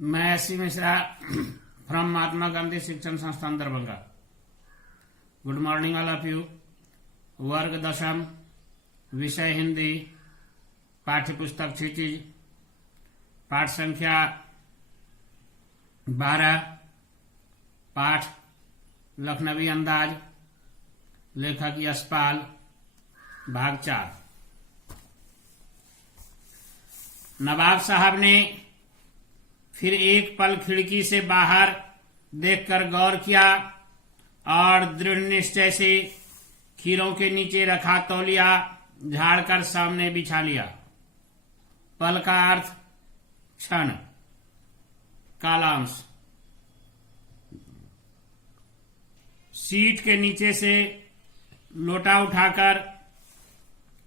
मैं SC. Mishra from Mahatma Gandhi शिक्षण संस्थान Darbhanga. Good morning all of you. वर्ग दशम, विषय हिंदी, पाठ्य पुस्तक क्षितिज, पाठ संख्या 12, पाठ लखनवी अंदाज, लेखक यशपाल, भाग 4। नवाब साहब ने फिर एक पल खिड़की से बाहर देखकर गौर किया और दृढ़ निश्चय से खीरों के नीचे रखा तौलिया झाड़कर सामने बिछा लिया। पल का अर्थ क्षण, कालांश। सीट के नीचे से लोटा उठाकर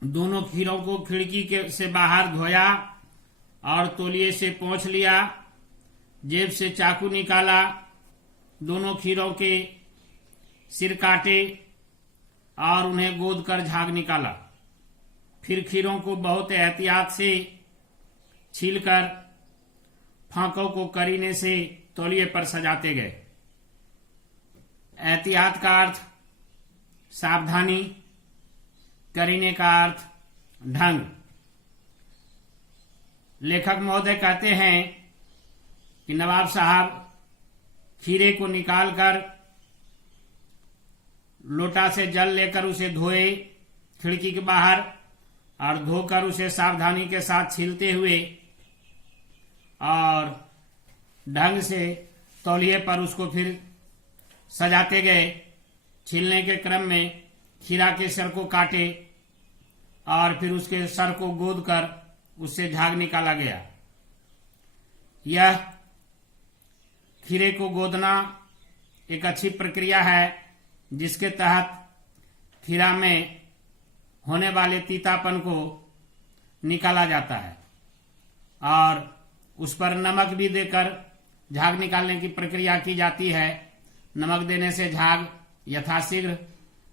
दोनों खीरों को खिड़की के से बाहर धोया और तौलिए से पोंछ लिया। जेब से चाकू निकाला, दोनों खीरों के सिर काटे और उन्हें गोद कर झाग निकाला। फिर खीरों को बहुत एहतियात से छीलकर फांकों को करीने से तौलिए पर सजाते गए। एहतियात का अर्थ सावधानी, करीने का अर्थ ढंग। लेखक महोदय कहते हैं कि नवाब साहब खीरे को निकालकर लोटा से जल लेकर उसे धोए खिड़की के बाहर और धोकर उसे सावधानी के साथ छीलते हुए और ढंग से तौलिए पर उसको फिर सजाते गए। छीलने के क्रम में खीरा के सर को काटे और फिर उसके सर को गोद कर उससे झाग निकाला गया। यह खीरे को गोदना एक अच्छी प्रक्रिया है जिसके तहत खीरा में होने वाले तीतापन को निकाला जाता है और उस पर नमक भी देकर झाग निकालने की प्रक्रिया की जाती है। नमक देने से झाग यथाशीघ्र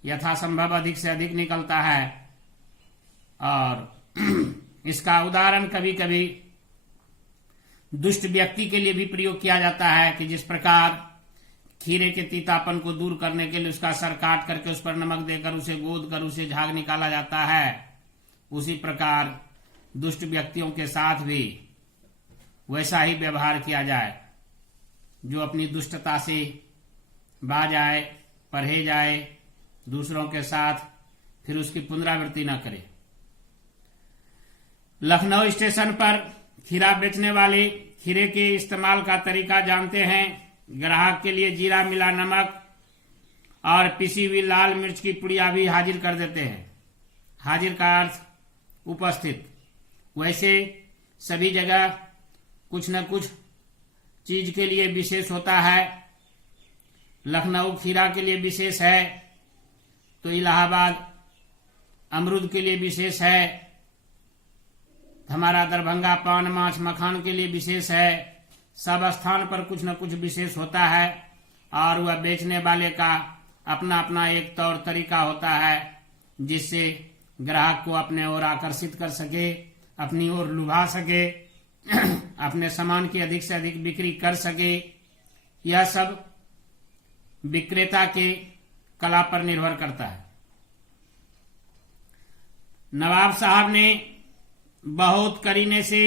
यथासंभव अधिक से अधिक निकलता है और इसका उदाहरण कभी कभी दुष्ट व्यक्ति के लिए भी प्रयोग किया जाता है कि जिस प्रकार खीरे के तीतापन को दूर करने के लिए उसका सर काट करके उस पर नमक देकर उसे गोद कर उसे झाग निकाला जाता है, उसी प्रकार दुष्ट व्यक्तियों के साथ भी वैसा ही व्यवहार किया जाए। जो अपनी दुष्टता से बाज आए, परहेज आए, दूसरों के साथ फिर उसकी पुनरावृत्ति न करे। लखनऊ स्टेशन पर खीरा बेचने वाले खीरे के इस्तेमाल का तरीका जानते हैं। ग्राहक के लिए जीरा मिला नमक और पिसी हुई लाल मिर्च की पुड़िया भी हाजिर कर देते हैं। हाजिर का अर्थ उपस्थित। वैसे सभी जगह कुछ न कुछ चीज के लिए विशेष होता है। लखनऊ खीरा के लिए विशेष है तो इलाहाबाद अमरूद के लिए विशेष है। हमारा दरभंगा पान माछ मखान के लिए विशेष है। सब स्थान पर कुछ न कुछ विशेष होता है और वह बेचने वाले का अपना अपना एक तौर तरीका होता है जिससे ग्राहक को अपने ओर आकर्षित कर सके, अपनी ओर लुभा सके, अपने सामान की अधिक से अधिक बिक्री कर सके। यह सब विक्रेता के कला पर निर्भर करता है। नवाब साहब ने बहुत करीने से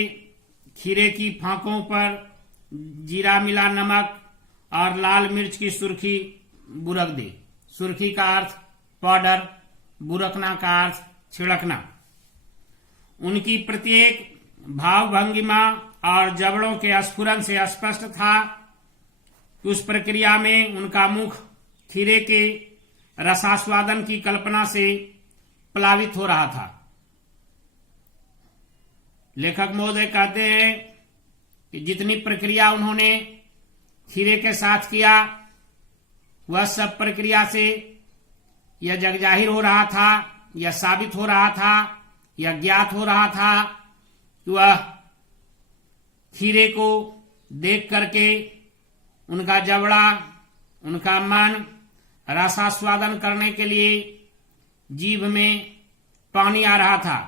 खीरे की फांकों पर जीरा मिला नमक और लाल मिर्च की सुर्खी बुरक दी। सुर्खी का अर्थ पाउडर, बुरकना का अर्थ छिड़कना। उनकी प्रत्येक भाव भंगिमा और जबड़ों के स्फुरन से स्पष्ट था कि उस प्रक्रिया में उनका मुख खीरे के रसास्वादन की कल्पना से प्लावित हो रहा था। लेखक महोदय कहते हैं कि जितनी प्रक्रिया उन्होंने खीरे के साथ किया वह सब प्रक्रिया से यह जगजाहिर हो रहा था, यह साबित हो रहा था, यह ज्ञात हो रहा था कि वह खीरे को देख करके उनका जबड़ा, उनका मन रसास्वादन करने के लिए जीभ में पानी आ रहा था।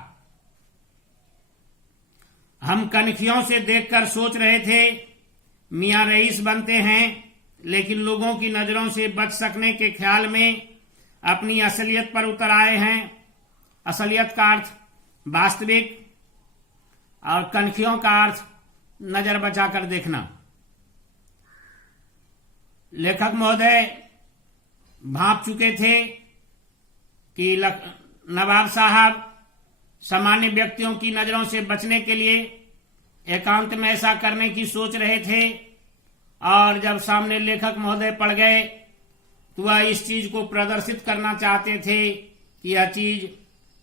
हम कनखियों से देखकर सोच रहे थे मियां रईस बनते हैं, लेकिन लोगों की नजरों से बच सकने के ख्याल में अपनी असलियत पर उतर आए हैं। असलियत का अर्थ वास्तविक और कनखियों का अर्थ नजर बचाकर देखना। लेखक महोदय भांप चुके थे कि नवाब साहब सामान्य व्यक्तियों की नजरों से बचने के लिए एकांत में ऐसा करने की सोच रहे थे, और जब सामने लेखक महोदय पड़ गए तो वह इस चीज को प्रदर्शित करना चाहते थे कि यह चीज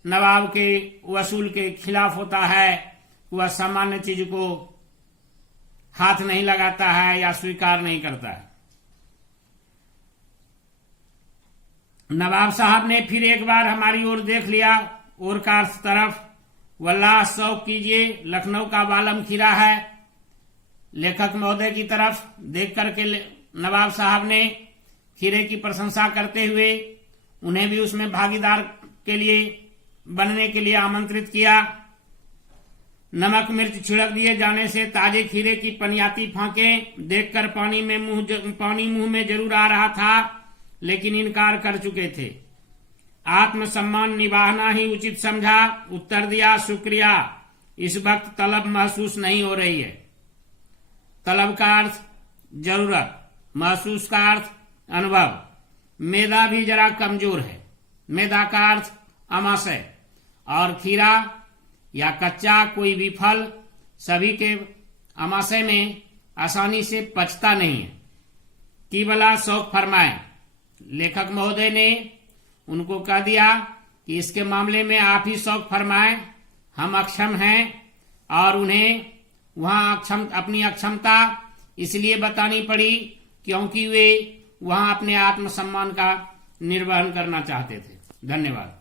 नवाब के वसूल के खिलाफ होता है, वह सामान्य चीज को हाथ नहीं लगाता है या स्वीकार नहीं करता है। नवाब साहब ने फिर एक बार हमारी ओर देख लिया, और का तरफ। वल्लाह शौक कीजिए, लखनऊ का बालम खीरा है। लेखक महोदय की तरफ देख करके नवाब साहब ने खीरे की प्रशंसा करते हुए उन्हें भी उसमें भागीदार के लिए बनने के लिए आमंत्रित किया। नमक मिर्च छिड़क दिए जाने से ताजे खीरे की पनियाती फांकें देखकर पानी मुंह में जरूर आ रहा था, लेकिन इनकार कर चुके थे। आत्मसम्मान निभाना ही उचित समझा, उत्तर दिया शुक्रिया, इस वक्त तलब महसूस नहीं हो रही है। तलब का अर्थ जरूरत, महसूस का अर्थ अनुभव। मेदा भी जरा कमजोर है। मेदा का अर्थ आमाशय, और खीरा या कच्चा कोई भी फल सभी के आमाशय में आसानी से पचता नहीं है। की भला शौक फरमाए। लेखक महोदय ने उनको कह दिया कि इसके मामले में आप ही शौक फरमाएं, हम अक्षम हैं, और उन्हें वहां अपनी अक्षमता इसलिए बतानी पड़ी क्योंकि वे वहां अपने आत्मसम्मान का निर्वहन करना चाहते थे। धन्यवाद।